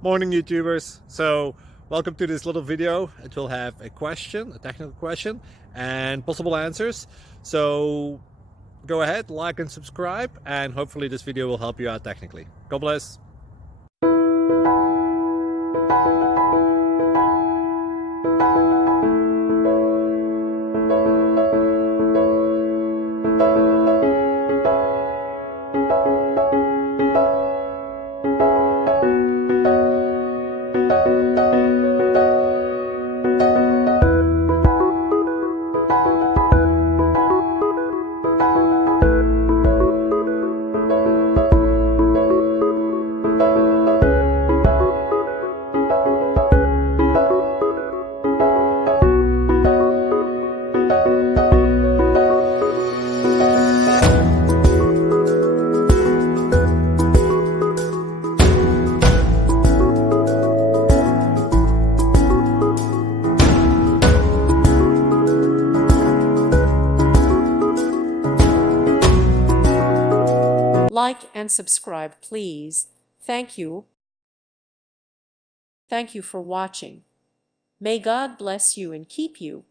Morning YouTubers. So welcome to this little video. It will have a question, a technical question, and possible answers. So go ahead, like and subscribe, and hopefully this video will help you out technically. God bless. Like and subscribe, please. Thank you. Thank you for watching. May God bless you and keep you.